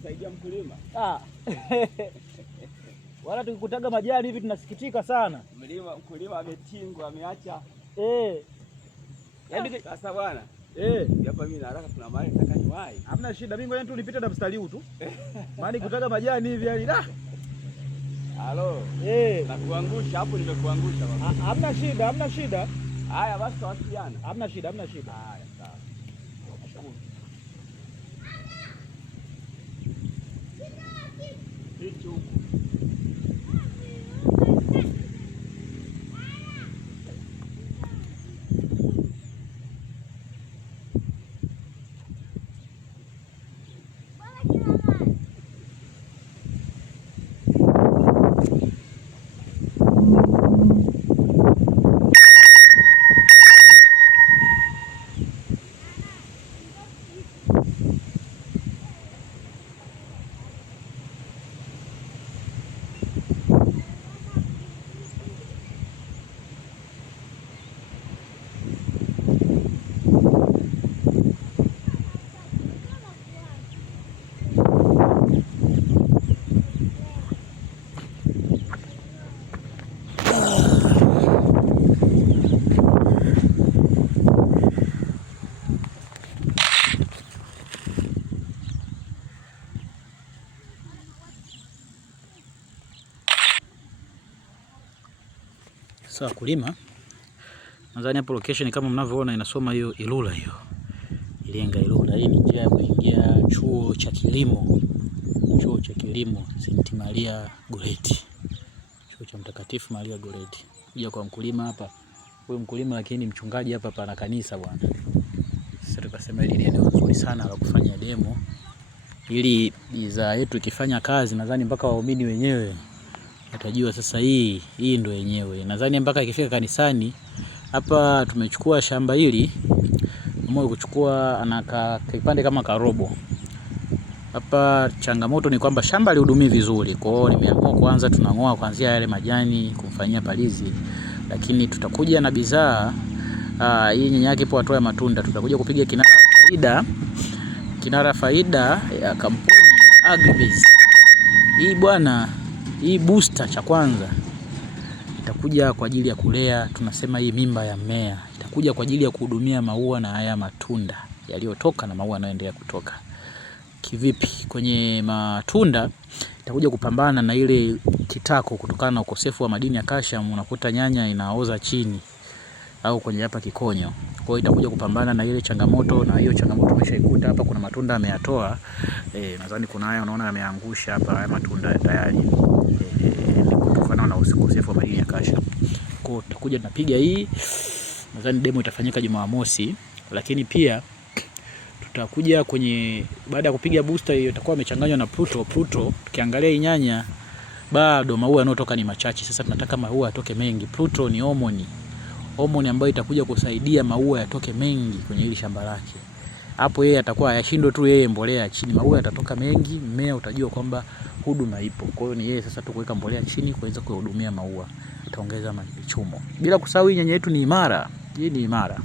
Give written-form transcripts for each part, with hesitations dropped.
kumsaidia mkulima. Wala tukikutaga majani hivi tunasikitika sana. Mkulima ametingwa, ameacha. Yaani sasa bwana. Hapa mimi na haraka kuna mahali nataka niwahi. Hamna shida, mimi ngoja tu nipite na mstari huu tu. Maana kutaga majani hivi yani Halo. Nakuangusha hapo, nimekuangusha baba. Hamna shida, hamna shida. Haya basi tawasiliana. Hamna shida, hamna shida. Haya sawa. Hicho. Sawa kulima. Nadhani hapo location kama mnavyoona inasoma hiyo Ilula hiyo. Ilenga Ilula. Hii ni njia ya kuingia chuo cha kilimo. Chuo cha kilimo St. Maria Goretti. Chuo cha Mtakatifu Maria Goretti. Kuja kwa mkulima hapa. Huyu mkulima lakini mchungaji hapa pana kanisa bwana. Sasa tukasema hili ni eneo nzuri sana la kufanya demo. Ili bidhaa yetu ikifanya kazi nadhani mpaka waumini wenyewe atajua sasa hii ndio yenyewe. Nadhani mpaka ikifika kanisani hapa tumechukua shamba hili. Mmoja kuchukua anaka kipande kama karobo. Hapa changamoto ni kwamba shamba lihudumii vizuri. Kwa hiyo nimeamua kwanza tunang'oa kuanzia yale majani kumfanyia palizi. Lakini tutakuja na bidhaa hii nyanya yake ipo hatua ya matunda. Tutakuja kupiga kinara faida ya kampuni ya Agribiz. Hii bwana, hii booster cha kwanza itakuja kwa ajili ya kulea, tunasema hii mimba ya mmea. Itakuja kwa ajili ya kuhudumia maua na haya matunda yaliyotoka na maua yanayoendelea kutoka. Kivipi? Kwenye matunda itakuja kupambana na ile kitako kutokana na ukosefu wa madini ya calcium, unakuta nyanya inaoza chini au kwenye hapa kikonyo. Kwa hiyo itakuja kupambana na ile changamoto, na hiyo changamoto umeshaikuta hapa. Kuna matunda ameyatoa, nadhani kuna haya unaona ameangusha hapa, haya matunda tayari ni kutokana na ukosefu wa madini ya calcium. Kwa hiyo tutakuja tunapiga hii, nadhani demo itafanyika Jumamosi. Lakini pia tutakuja kwenye, baada ya kupiga booster hiyo itakuwa imechanganywa na Pluto. Tukiangalia hii nyanya bado maua yanayotoka ni machache. Sasa tunataka maua yatoke mengi. Pluto ni homoni ambayo itakuja kusaidia maua yatoke mengi kwenye hili shamba lake. Hapo yeye atakuwa yashindwe tu yeye mbolea chini, maua yatatoka mengi, mmea utajua kwamba huduma ipo. Kwa hiyo ni yeye sasa tu kuweka mbolea chini kuweza kuhudumia maua, ataongeza machumo. Bila kusahau hii nyanya yetu ni imara. Hii ni imara.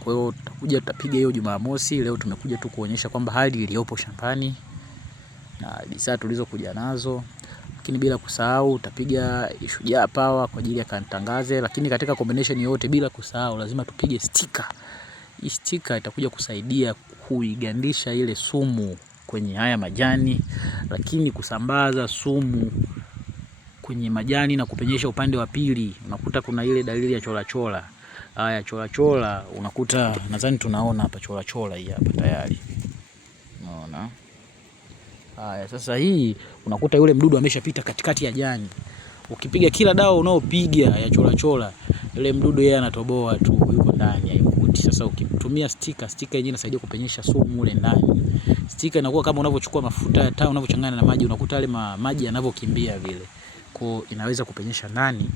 Kwa hiyo tutakuja tutapiga hiyo Jumamosi. Leo tumekuja tu kuonyesha kwamba hali iliyopo shambani na bidhaa tulizokuja nazo. Lakini bila kusahau utapiga Shujaa Power kwa ajili ya kantangaze. Lakini katika combination yote bila kusahau lazima tupige sticker. Hii sticker itakuja kusaidia kuigandisha ile sumu kwenye haya majani, lakini kusambaza sumu kwenye majani na kupenyesha upande wa pili. Unakuta kuna ile dalili ya chola. Haya chola unakuta, nadhani tunaona hapa chola hii hapa tayari. Unaona? Haya sasa hii unakuta yule mdudu ameshapita katikati ya jani. Ukipiga kila dawa unaopiga ya chola yule mdudu yeye anatoboa tu, yuko ndani haimkuti. Sasa ukitumia sticker yenyewe inasaidia kupenyesha sumu ule ndani. Sticker inakuwa kama unavyochukua mafuta ya taa unavyochanganya na maji, unakuta yale maji yanavyokimbia vile. Kwa inaweza kupenyesha ndani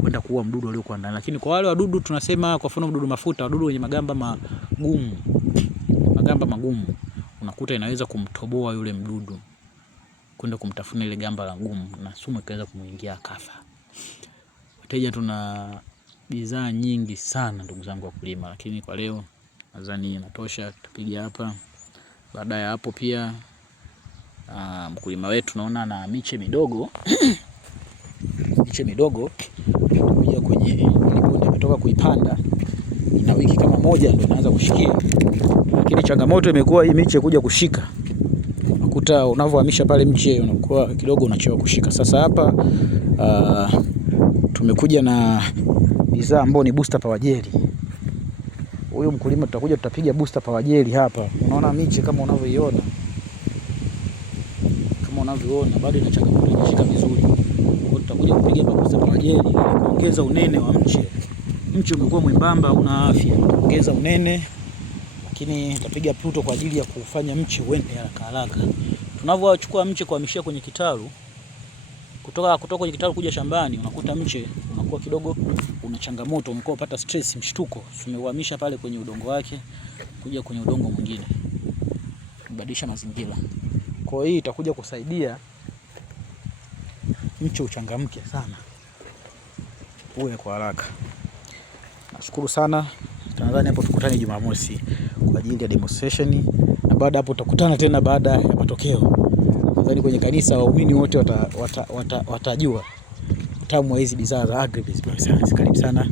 kwenda kuua mdudu aliyokuwa ndani. Lakini kwa wale wadudu tunasema, kwa mfano mdudu mafuta, wadudu wenye magamba magumu, unakuta inaweza kumtoboa yule mdudu kwenda kumtafuna ile gamba la ngumu na sumu ikaweza kumuingia akafa. Wateja tuna bidhaa nyingi sana ndugu zangu wakulima, lakini kwa leo nadhani inatosha. Tutapiga hapa. Baada ya hapo pia mkulima wetu naona na miche midogo miche midogo kuja kwenye bonde ametoka kuipanda, ina wiki kama moja ndio inaanza kushikia, lakini changamoto imekuwa hii miche kuja kushika. Unakuta unavyohamisha pale mche unakuwa kidogo unachelewa kushika. Sasa hapa tumekuja na bidhaa ambayo ni booster power jelly. Huyu mkulima tutapiga booster power jelly hapa. Unaona miche kama unavyoiona. Bado ina changamoto inashika vizuri. Kwa tutakuja kupiga booster power jelly ili kuongeza unene wa mche. Mche umekuwa mwembamba, una afya. Ongeza unene, lakini tutapiga pluto kwa ajili ya kufanya mche uende haraka. Tunavyochukua mche kuhamishia kwenye kitalu, kutoka kwenye kitalu kuja shambani, unakuta mche unakuwa kidogo una changamoto, unakuwa unapata stress, mshtuko. Tumeuhamisha pale kwenye udongo wake kuja kwenye udongo mwingine, kubadilisha mazingira. Kwa hiyo hii itakuja kusaidia mche uchangamke sana, uwe kwa haraka. Nashukuru sana. Nadhani hapo tukutane Jumamosi kwa ajili ya demonstration, na baada hapo tutakutana tena baada ya matokeo. Nadhani kwenye kanisa waumini wote watajua utamu wa hizi bidhaa za Agribees. Karibu sana.